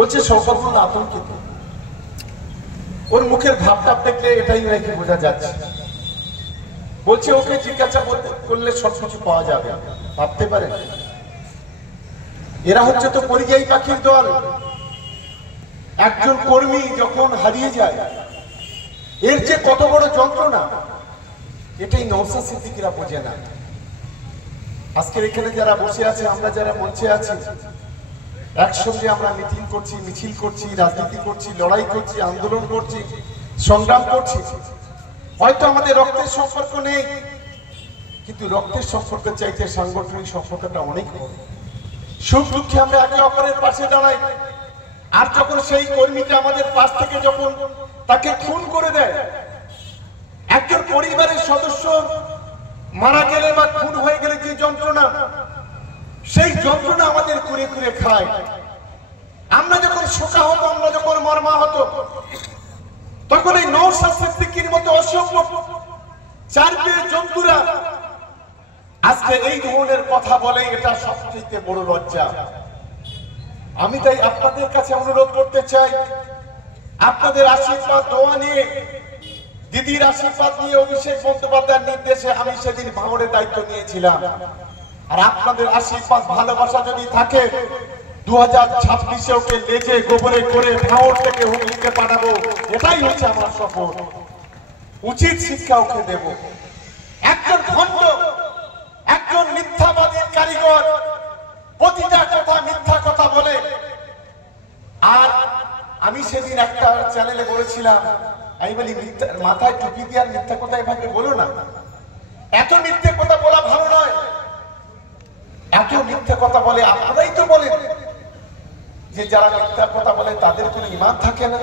বলছে শওকত মোল্লা আতঙ্কিত, ওর মুখের ভাবটা দেখলে এটাই নাকি বোঝা যাচ্ছে। বলছে ওকে জিজ্ঞাসা করলে সবকিছু পাওয়া যাবে। ভাবতে পারেন এরা হচ্ছে তো পরিযায়ী পাখির দল। একজন কর্মী যখন হারিয়ে যায় এর যে কত বড় যন্ত্রণা, এটাই নওশাদ সিদ্দিকীরা বোঝে না। আজকের এখানে যারা বসে আছে, আমরা যারা মঞ্চে আছি, একসঙ্গে আমরা মিটিং করছি, মিছিল করছি, রাজনীতি করছি, লড়াই করছি, আন্দোলন করছি, সংগ্রাম করছি। হয়তো আমাদের রক্তের সম্পর্ক নেই, কিন্তু রক্তের সম্পর্কের চাইতে সাংগঠনিক সম্পর্কটা অনেক বড়। সুখ দুঃখে আমরা একে অপরের পাশে দাঁড়াই। আর যখন সেই কর্মীটা আমাদের পাশ থেকে যখন তাকে খুন করে দেয়, একজন পরিবারের সদস্য মারা গেলে বা খুন হয়ে গেলে যে যন্ত্রণা, সেই যন্ত্রণা আমাদের কুড়ে কুড়ে খায়। আমরা যখন শোকাহত, আমরা যখন মর্মাহত, তখন এই নওশাদ সিদ্দিকীর মতো অসভ্য চারপেয়ে জন্তুরা আজকে এই ধরনের কথা বলে, এটা সবচেয়ে বড় লজ্জা। আমি তাই আপনাদের কাছে অনুরোধ করতে চাই, আপনাদের আশীর্বাদ দোয়া নিয়ে, দিদির আশীর্বাদ নিয়ে, অভিষেক বন্দ্যোপাধ্যায়ের নির্দেশে আমি সেদিন ভাঙড়ের দায়িত্ব নিয়েছিলাম। আর আপনাদের আশীর্বাদ ভালোবাসা যদি থাকে, 2026 ওকে লেজে গোবরে করে ভাঙড় থেকে হুগলিতে পাঠাবো, এটাই হচ্ছে আমার শপথ। উচিত শিক্ষা ওকে দেব। একজন ভণ্ড, একজন মিথ্যাবাদীর কারিগর, প্রতিটা কথা মিথ্যা কথা বলে। আর আমি সেদিন একটা চ্যানেলে বলেছিলাম, আমি বলি মাথায় টুপি দিয়ে আর মিথ্যা কথা এভাবে বলো না, এত মিথ্যে কথা বলা ভালো নয়। এত মিথ্যে কথা বলে, আপনারাই তো বলেন যে যারা মিথ্যা কথা বলে তাদের কোনো ঈমান থাকে না,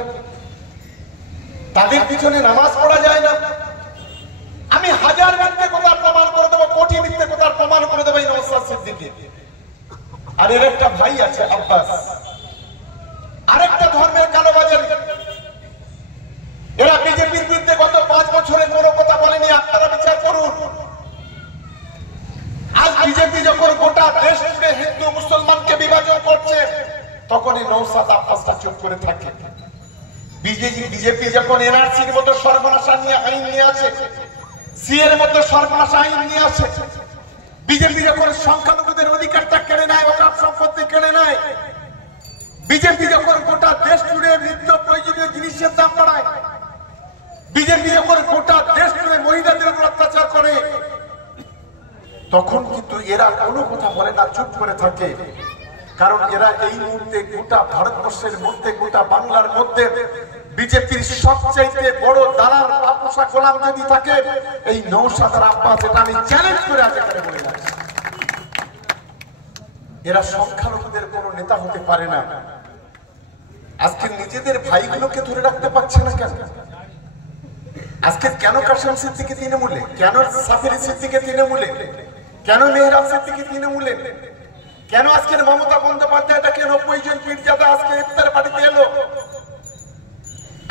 তাদের পিছনে নামাজ পড়া যায় না। আমি হাজার মিথ্যে কথার প্রমাণ করে দেবো, কোটি মিথ্যে কথার প্রমাণ করে দেবো এই নওশাদ সিদ্দিকী। আর এর একটা ভাই আছে আব্বাস, আরেকটা ধর্মের কালোবাজারি। এরা বিজেপির বিরুদ্ধে গত 5 বছরে কোনো কথা বলেনি, আপনারা বিচার করুন। আজ বিজেপি যখন গোটা দেশ জুড়ে হিন্দু মুসলমানকে বিভাজন করছে, তখন এই নওশাদ আব্বাসটা চুপ করে থাকে। বিজেপি যখন এনআরসির মতো সর্বনাশা নিয়ে আইন নিয়ে আসে, সিএর মতো সর্বনাশা আইন নিয়ে আসে, বিজেপি যখন সংখ্যালঘুদের অধিকারটা কেড়ে নেয়, ওকার সম্পত্তি কেড়ে নেয়, বিজেপি যখন গোটা দেশ জুড়ে নিত্য প্রয়োজনীয় জিনিসের দাম বাড়ায়, বিজেপি যখন গোটা দেশ জুড়ে মহিলাদের উপর অত্যাচার করে, তখন কিন্তু এরা কোনো কথা বলে না, চুপ করে থাকে। কারণ এরা এই মুহূর্তে গোটা ভারতবর্ষের মধ্যে, গোটা বাংলার মধ্যে বিজেপির সবচাইতে বড় দালাল বাপুসা গোলাম যদি থাকে, এই নওশাদ আব্বাস। এটা আমি চ্যালেঞ্জ করে আজ এখানে বলে যাচ্ছি, এরা সংখ্যালঘুদের কোনো নেতা হতে পারে না। আজকে নিজেদের ভাইগুলোকে ধরে রাখতে পারছে না কেন? আজকে কেন কাশেম সিদ্দিকী তৃণমূলে, কেন সাফিরি সিদ্দিকী তৃণমূলে, কেন মেহরাব সিদ্দিকী তৃণমূলে, কেন আজকের মমতা বন্দ্যোপাধ্যায়টাকে 90 জন পীরজাদা আজকে ইফতার পার্টিতে এলো?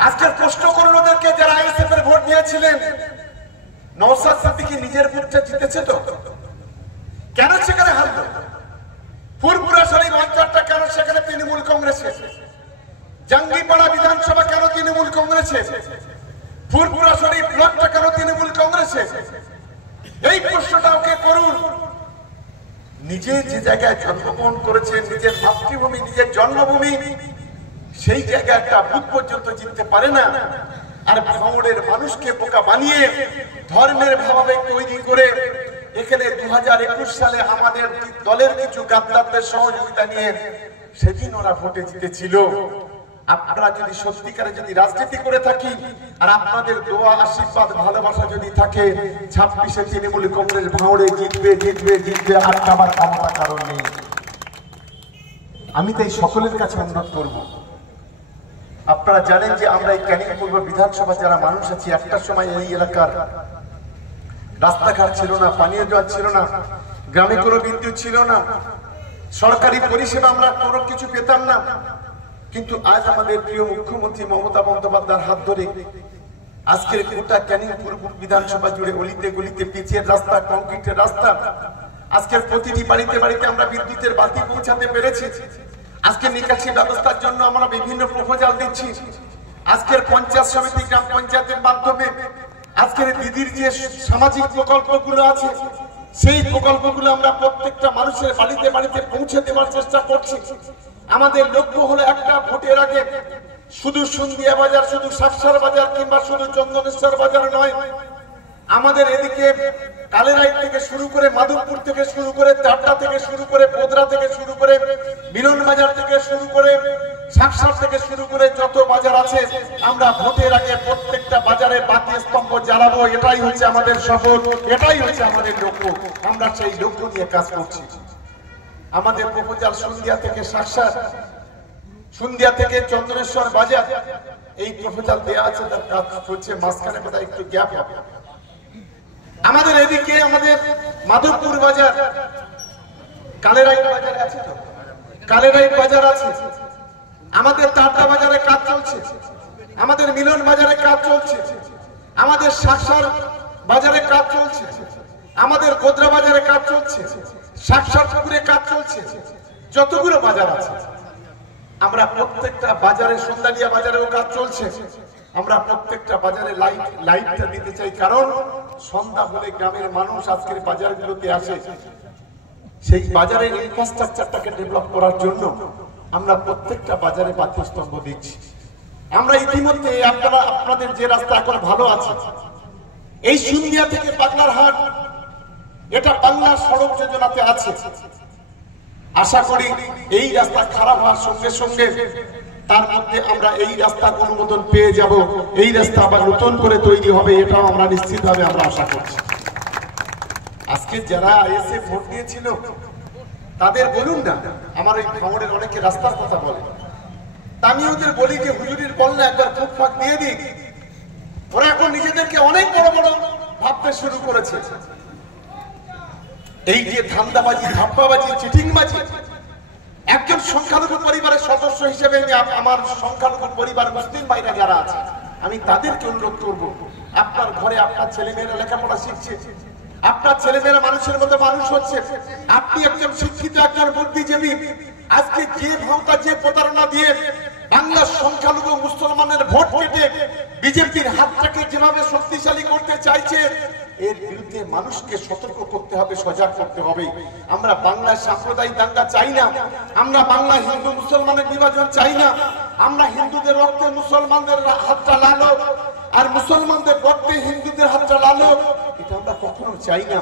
আজকের প্রশ্ন করুন ওদেরকে যারা আইএসএফ এর ভোট দিয়েছিলেন, নওশাদ সিদ্দিকী নিজের ভোটটা জিতেছে তো, কেন সেখানে হারলো? ফুরপুরা শরীফ অঞ্চলটা কেন সেখানে তৃণমূল কংগ্রেসে? জাঙ্গিপাড়া বিধানসভা কেন তৃণমূল কংগ্রেসে? ফুরপুরা শরীফ ব্লকটা কেন তৃণমূল কংগ্রেসে? এই প্রশ্নটা ওকে করুন। নিজে যে জায়গায় জন্মগ্রহণ করেছেন, নিজের মাতৃভূমি, নিজের জন্মভূমি, সেই জায়গায় একটা বুথ পর্যন্ত জিততে পারে না। আর ভাঙড়ের মানুষকে বোকা বানিয়ে ধর্মের ভাবাবেগ তৈরি করে এখানে 2021 সালে আমাদের দলের কিছু গাদ্দারদের সহযোগিতা নিয়ে সেদিন ওরা ভোটে জিতেছিল। আপনারা যদি সত্যিকারে যদি রাজনীতি করে থাকি, আর আপনাদের দোয়া আশীর্বাদ ভালোবাসা যদি থাকে, 26-এ তৃণমূল কংগ্রেস ভাঙড়ে জিতবে, জিতবে, জিতবে, আর আমার ক্ষমতা কারণ নেই। আমি তাই সকলের কাছে অনুরোধ করব, আপনারা জানেন যে আমরা এই ক্যানিং পূর্ব বিধানসভা যারা মানুষ আছি, একটা সময় এই এলাকার রাস্তাঘাট ছিল না, পানীয় জল ছিল না, গ্রামে কোনো বিদ্যুৎ ছিল না, সরকারি পরিষেবা আমরা কোনো কিছু পেতাম না। কিন্তু আজ আমাদের প্রিয় মুখ্যমন্ত্রী মমতা বন্দ্যোপাধ্যায়ের হাত ধরে আজকের গোটা ক্যানিং পূর্ব বিধানসভা জুড়ে অলিতে গলিতে পিচের রাস্তা, কংক্রিটের রাস্তা, আজকের প্রতিটি বাড়িতে বাড়িতে আমরা বিদ্যুতের বাতি পৌঁছাতে পেরেছি। আজকে নিকাশি ব্যবস্থার জন্য আমরা বিভিন্ন প্রপোজাল দিচ্ছি। আজকের পঞ্চায়েত সমিতি, গ্রাম পঞ্চায়েতের মাধ্যমে আজকের দিদির যে সামাজিক প্রকল্পগুলো আছে, সেই প্রকল্পগুলো আমরা প্রত্যেকটা মানুষের বাড়িতে বাড়িতে পৌঁছে দেওয়ার চেষ্টা করছি। আমাদের লক্ষ্য হলো একটা, ভোটের আগে শুধু সন্ধিয়া বাজার, শুধু সাকসার বাজার কিংবা শুধু চন্দনেশ্বর বাজার নয়, আমাদের এদিকে কালেরাই থেকে শুরু করে, মাধবপুর থেকে শুরু করে, চারটা থেকে শুরু করে, পোদরা থেকে শুরু করে, মিলন বাজার থেকে শুরু করে, সাকসার থেকে শুরু করে যত বাজার আছে, আমরা ভোটের আগে প্রত্যেকটা বাজারে বাতি স্তম্ভ জ্বালাবো। এটাই হচ্ছে আমাদের শপথ, এটাই হচ্ছে আমাদের লক্ষ্য। আমরা সেই লক্ষ্য নিয়ে কাজ করছি। আমাদের প্রপোজাল সন্ধ্যা থেকে সাকসার, সন্ধ্যা থেকে চন্দনেশ্বর বাজার, এই প্রপোজাল দেওয়া আছে, তার কাজ চলছে। মাঝখানে কোথায় একটু গ্যাপ হবে। আমাদের এদিকে আমাদের মাধবপুর বাজার, কালেরাই বাজার আছে, তো কালেরাই বাজার আছে, আমাদের টাটা বাজারে কাজ চলছে, আমাদের মিলন বাজারে কাজ চলছে, আমাদের সাকসার বাজারে কাজ চলছে, আমাদের গোদরা বাজারে কাজ চলছে, সাকসারপুরে কাজ চলছে। যতগুলো বাজার আছে আমরা প্রত্যেকটা বাজারে, সন্ধ্যালিয়া বাজারেও কাজ চলছে। আমরা প্রত্যেকটা বাজারে লাইটটা দিতে চাই, কারণ সন্ধ্যা হলে গ্রামের মানুষ আজকের বাজারগুলোতে আসে। সেই বাজারের ইনফ্রাস্ট্রাকচারটাকে ডেভেলপ করার জন্য আমরা প্রত্যেকটা বাজারে বাতি স্তম্ভ দিচ্ছি। আমরা ইতিমধ্যে আপনাদের যে রাস্তা এখন ভালো আছে, এই সন্ধ্যা থেকে বাংলার হাট, এটা বাংলার সড়ক যোজনাতে আছে। আশা করি এই রাস্তা খারাপ হওয়ার সঙ্গে সঙ্গে তার মধ্যে আমরা এই রাস্তার অনুমোদন পেয়ে যাব, এই রাস্তা আবার নতুন করে তৈরি হবে, এটাও আমরা নিশ্চিতভাবে আমরা আশা করছি। আজকে যারা এসে ভোট দিয়েছিল তাদের বলুন না, আমার এই ভাঙড়ের অনেকে রাস্তার কথা বলে, আমি ওদের বলি যে হুজুরির বললে একবার ফুটপাত দিয়ে দিই। ওরা এখন নিজেদেরকে অনেক বড় বড় ভাবতে শুরু করেছে। এই যে ধান্দাবাজি, ধাপ্পাবাজি, চিটিংবাজি, একজন সংখ্যালঘু পরিবারের সদস্য হিসেবে আমার সংখ্যালঘু পরিবার মুসলিম ভাইরা যারা আছে, আমি তাদেরকে অনুরোধ করব, আপনার ঘরে আপনার ছেলেমেয়েরা লেখাপড়া শিখছে, আপনার ছেলেমেয়েরা মানুষের মধ্যে মানুষ হচ্ছে, আপনি একজন শিক্ষিত, একজন বুদ্ধিজীবী। আজকে যে ভাওতা, যে প্রতারণা দিয়ে বাংলার সংখ্যালঘু মুসলমানের ভোট কেটে বিজেপির হাতটাকে যেভাবে শক্তিশালী করতে চাইছে, এর বিরুদ্ধে মানুষকে সতর্ক করতে হবে, সজাগ করতে হবে। আমরা বাংলায় সাম্প্রদায়িক দাঙ্গা চাই না, আমরা বাংলায় হিন্দু মুসলমানের বিভাজন চাই না, আমরা হিন্দুদের রক্তে মুসলমানদের হাতটা লালো আর মুসলমানদের রক্তে হিন্দুদের হাতটা লালো, এটা আমরা কখনো চাই না।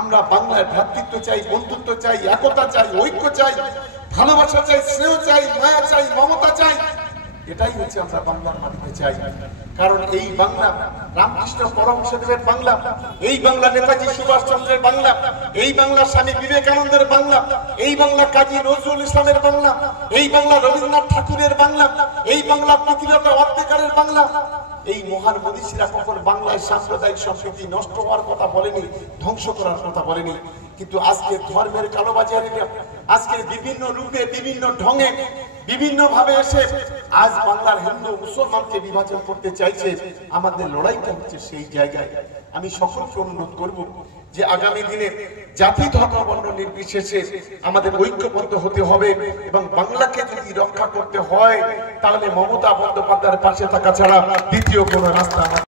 আমরা বাংলায় ভ্রাতৃত্ব চাই, বন্ধুত্ব চাই, একতা চাই, ঐক্য চাই, ভালোবাসা চাই, স্নেহ চাই, মায়া চাই, মমতা চাই। এটাই হচ্ছে আমরা বাংলার মাটিতে চাই। কারণ এই বাংলা রামকৃষ্ণ পরমহংসদেবের বাংলা, এই বাংলা নেতাজি সুভাষচন্দ্রের বাংলা, এই বাংলা স্বামী বিবেকানন্দের বাংলা, এই বাংলা কাজী নজরুল ইসলামের বাংলা, এই বাংলা রবীন্দ্রনাথ ঠাকুরের বাংলা, এই বাংলা প্রতিরোধ অত্যাচারের বাংলা। এই মহান মনীষীরা কখন বাংলায় সাম্প্রদায়িক সম্প্রীতি নষ্ট হওয়ার কথা বলেনি, ধ্বংস করার কথা বলেনি। কিন্তু আজকে ধর্মের কালোবাজারিরা আজকে বিভিন্ন রূপে, বিভিন্ন ঢঙে, বিভিন্ন ভাবে এসে আজ বাংলার হিন্দু মুসলমানকে বিভাজন করতে চাইছে। আমাদের লড়াইটা হচ্ছে সেই জায়গায়। আমি সকলকে অনুরোধ করব যে আগামী দিনে জাতি, ধর্ম, বর্ণ নির্বিশেষে আমাদের ঐক্যবদ্ধ হতে হবে এবং বাংলাকে যদি রক্ষা করতে হয় তাহলে মমতা বন্দ্যোপাধ্যায়ের পাশে থাকা ছাড়া দ্বিতীয় কোনো রাস্তা